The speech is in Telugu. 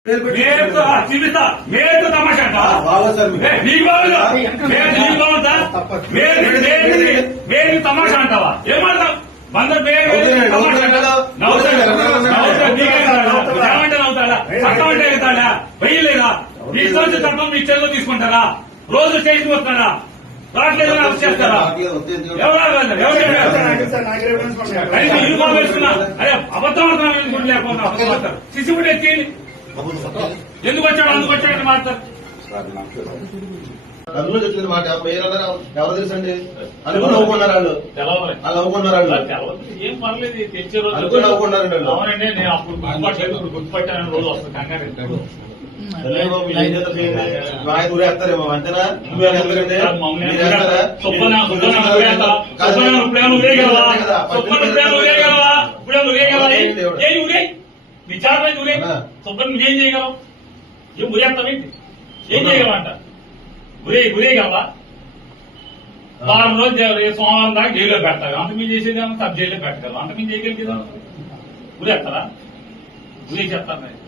చూపిస్తా మేరకు తమాషా మేరు తమాషా అంటావా ఏమంటావు బందర్ ఏమంటే అవుతాడా చట్టం అంటే అవుతాడా వెయ్యలేదా మీ సంవత్సరం చట్టం మీ చెల్లో తీసుకుంటారా రోజు స్టేషన్ వస్తాడా రావట్లేదు అరెస్ట్ చేస్తారా యూనిఫామ్ వేసుకున్నా అదే అబద్ధం ఆడుతున్నా లేకుండా అబద్ధం సిసి కూడా ఎత్తి ఎందుకు వచ్చాడు అందుకు వచ్చాడని మాట్లాడతారు అందులో చెప్పింది మాట ఎవరు తెలుసండి అనుకుని నవ్వుకున్నారు వాళ్ళు వాళ్ళు నవ్వుకున్నారు వాళ్ళు ఏం పర్లేదు తెచ్చే రోజు అనుకుని నవ్వుకున్నారండి వాళ్ళు అవునండి నేను అప్పుడు గుర్తుపట్టాను రోజు వస్తాను కంగారు ఊరేస్తారేమో అంతేనా ఎందుకంటే నీ చాలా ఊరే సుబ్బని నువ్వేం చేయగలవు ఏం ఊరేస్తావేంటి ఏం చేయగలవంట ఊరేయగలవా వారం రోజు సోమవారం దాకా జైల్లో పెడతావు అంత మీరు చేసేది సబ్ జైల్లో పెట్టగలవు అంత మీరు చేయగలిగేదా ఊరేస్తారా ఊరే చేస్తాను